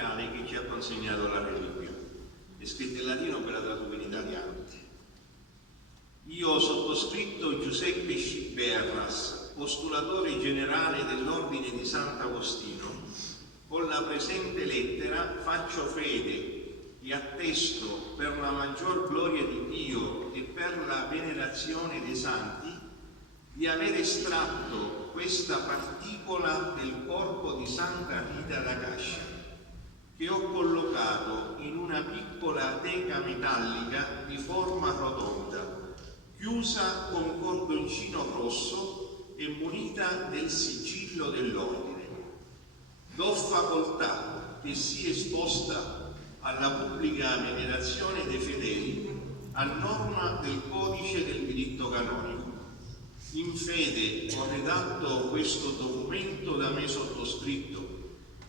generale che ci ha consegnato la reliquia. È scritto in latino, per la traduco in italiano. Io, sottoscritto Giuseppe Sciberras, postulatore generale dell'Ordine di Sant'Agostino, con la presente lettera faccio fede e attesto per la maggior gloria di Dio e per la venerazione dei santi di aver estratto questa particola del corpo di Santa Rita d'Agascia, che ho collocato in una piccola teca metallica di forma rotonda, chiusa con cordoncino rosso e munita del sigillo dell'ordine. Do facoltà che sia esposta alla pubblica venerazione dei fedeli a norma del codice del diritto canonico. In fede ho redatto questo documento da me sottoscritto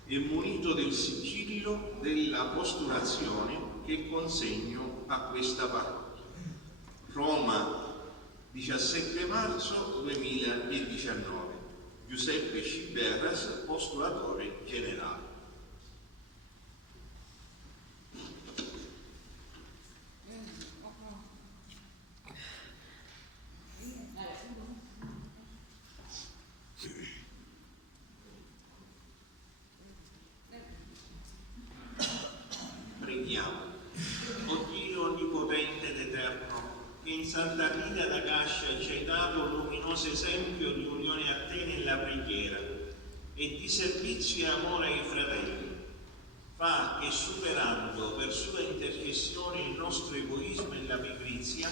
e munito del sigillo della postulazione che consegno a questa parrocchia. Roma, 17 marzo 2019. Giuseppe Sciberras, postulatore generale. Preghiamo. O Dio onnipotente ed eterno, che in Santa Rita d'Agascia ci hai dato un luminoso esempio di unione a te nella preghiera e di servizio e amore ai fratelli, fa che, superando per sua intercessione il nostro egoismo e la pigrizia,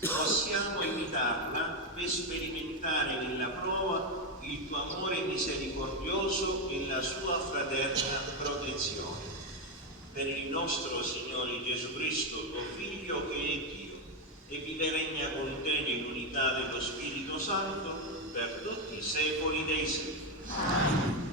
possiamo imitarla per sperimentare nella prova il tuo amore misericordioso e la sua fraterna protezione. Per il nostro Signore Gesù Cristo, tuo Figlio, che è Dio, e vive e regna con te nell'unità dello Spirito Santo per tutti i secoli dei secoli.